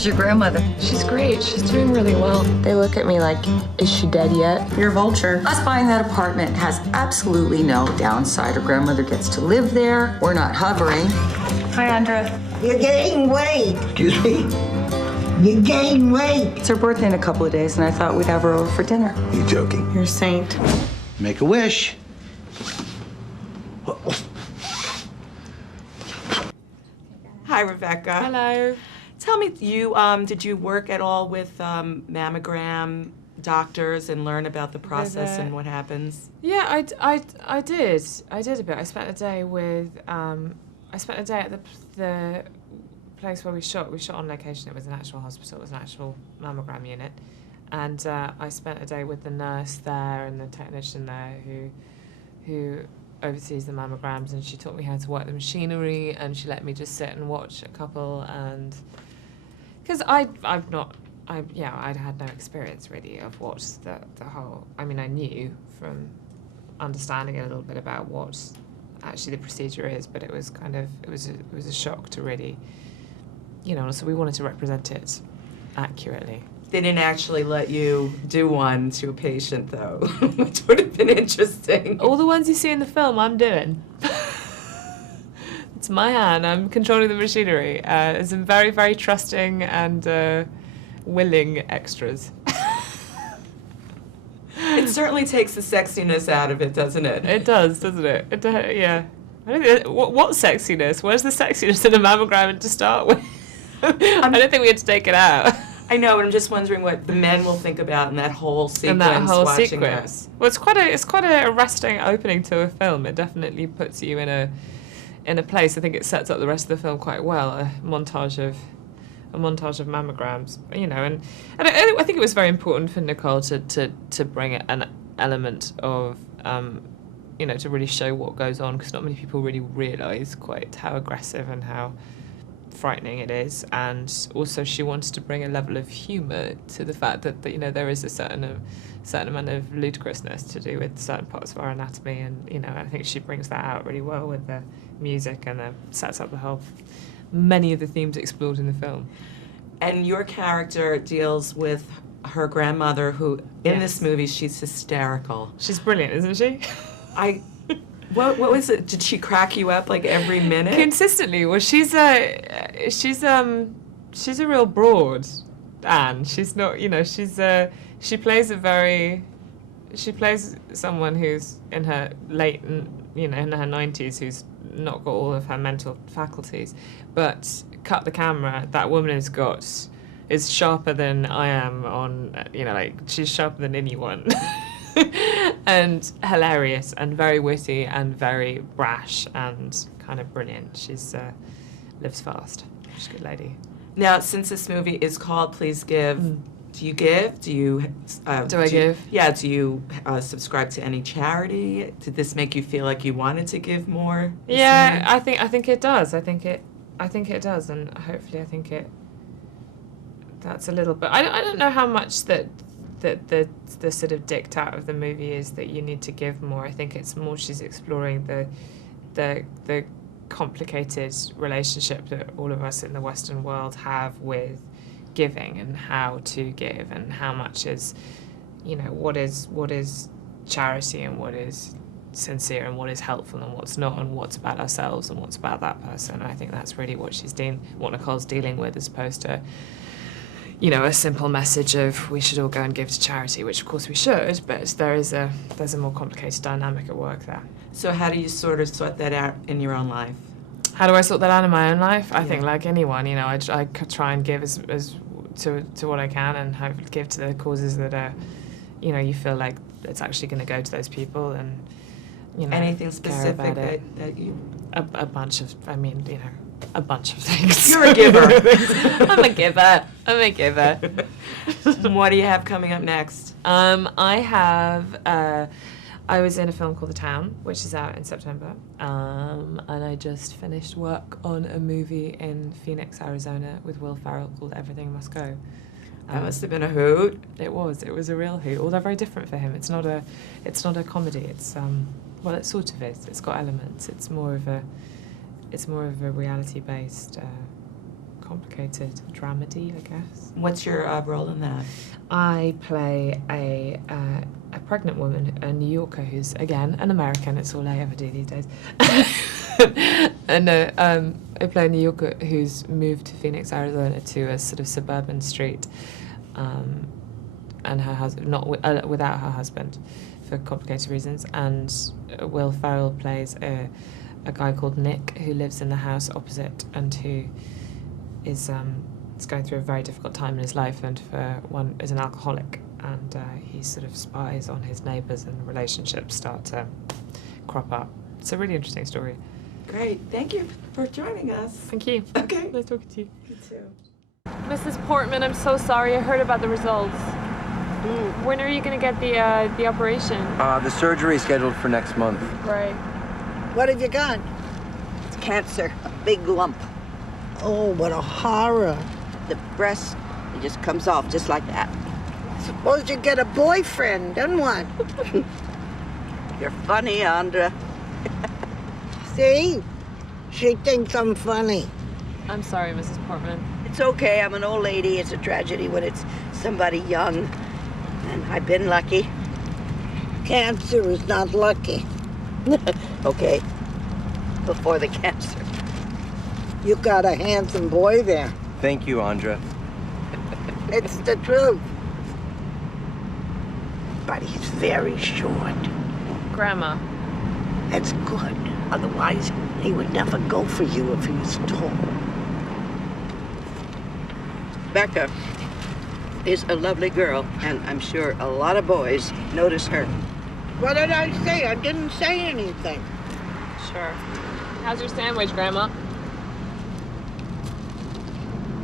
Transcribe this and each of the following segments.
How's your grandmother? She's great. She's doing really well. They look at me like, is she dead yet? You're a vulture. Us buying that apartment has absolutely no downside. Her grandmother gets to live there. We're not hovering. Hi, Andrea. You're gaining weight. Excuse me? You gain weight. It's her birthday in a couple of days, and I thought we'd have her over for dinner. You joking? You're a saint. Make a wish. Hi, Rebecca. Hello. Tell me, did you work at all with mammogram doctors and learn about the process and what happens? Yeah, I did. I did a bit. I spent a day with. I spent a day at the place where we shot. We shot on location. It was an actual hospital. It was an actual mammogram unit, and I spent a day with the nurse there and the technician there who oversees the mammograms, and she taught me how to work the machinery, and she let me just sit and watch a couple, and because I'd had no experience really of what the whole. I mean, I knew from understanding a little bit about what actually the procedure is, but it was a shock to really, so we wanted to represent it accurately. They didn't actually let you do one to a patient, though, which would have been interesting. All the ones you see in the film, I'm doing. It's my hand. I'm controlling the machinery. Some very, very trusting and willing extras. It certainly takes the sexiness out of it, doesn't it? It does, doesn't it? Yeah. I don't think what sexiness? Where's the sexiness in a mammogram to start with? I don't think we had to take it out. I know, but I'm just wondering what the men will think about in that whole sequence. Watching that. Well, it's quite a arresting opening to a film. It definitely puts you in a place. I think it sets up the rest of the film quite well. A montage of mammograms, and I think it was very important for Nicole to bring an element of, to really show what goes on, because not many people really realise quite how aggressive and how frightening it is, and also she wanted to bring a level of humour to the fact that there is a certain amount of ludicrousness to do with certain parts of our anatomy, and I think she brings that out really well with the music, and sets up many of the themes explored in the film. And your character deals with her grandmother, who in this movie she's hysterical. She's brilliant, isn't she? What was it? Did she crack you up like every minute? Consistently. Well, she's a real broad, Anne. She's not, she plays someone who's in her late, in her 90s, who's not got all of her mental faculties, but cut the camera, that woman is sharper than I am on, she's sharper than anyone. And hilarious and very witty and very brash and kind of brilliant. She's lives fast. She's a good lady. Now, since this movie is called Please Give, do you give? Do you? Do I give? Yeah. Do you subscribe to any charity? Did this make you feel like you wanted to give more? Yeah, I think it does. I think it does, and hopefully, I think that's a little bit. I don't know how much that the sort of diktat of the movie is that you need to give more. I think it's more she's exploring the complicated relationship that all of us in the Western world have with giving, and how to give, and how much is, what is charity, and what is sincere, and what is helpful, and what's not, and what's about ourselves, and what's about that person. And I think that's really what what Nicole's dealing with, as opposed to a simple message of we should all go and give to charity, which of course we should, but there's a more complicated dynamic at work there. So how do you sort of sort that out in your own life? How do I sort that out in my own life? I think like anyone, I try and give as to what I can, and hopefully give to the causes that are, you feel like it's actually going to go to those people, and anything specific that you a bunch of a bunch of things. You're a giver. I'm a giver. What do you have coming up next? I was in a film called The Town, which is out in September, and I just finished work on a movie in Phoenix, Arizona, with Will Ferrell called Everything Must Go. That must have been a hoot. It was a real hoot, although very different for him. It's not a comedy. It's well, it sort of is. It's got elements. It's more of a reality-based complicated dramedy, I guess. What's your role in that? I play a pregnant woman, a New Yorker who's, again, an American. It's all I ever do these days. And I play a New Yorker who's moved to Phoenix, Arizona, to a sort of suburban street, and her husband, without her husband, for complicated reasons. And Will Ferrell plays a guy called Nick who lives in the house opposite and who is going through a very difficult time in his life, and is an alcoholic, and he sort of spies on his neighbours, and relationships start to crop up. It's a really interesting story. Great. Thank you for joining us. Thank you. Okay. Nice talking to you. You too. Mrs. Portman, I'm so sorry. I heard about the results. When are you going to get the operation? The surgery is scheduled for next month. Right. What have you got? It's cancer, a big lump. Oh, what a horror. The breast, it just comes off just like that. Suppose you get a boyfriend, then what? You're funny, Andra. See? She thinks I'm funny. I'm sorry, Mrs. Portman. It's okay, I'm an old lady. It's a tragedy when it's somebody young. And I've been lucky. Cancer is not lucky. Okay, before the cancer. You got a handsome boy there. Thank you, Andra. It's the truth. But he's very short. Grandma. That's good. Otherwise, he would never go for you if he was tall. Becca is a lovely girl, and I'm sure a lot of boys notice her. What did I say? I didn't say anything. Sure. How's your sandwich, Grandma?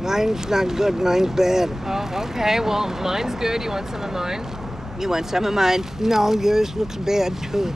Mine's not good, mine's bad. Oh, okay. Well, mine's good. You want some of mine? You want some of mine? No, yours looks bad, too.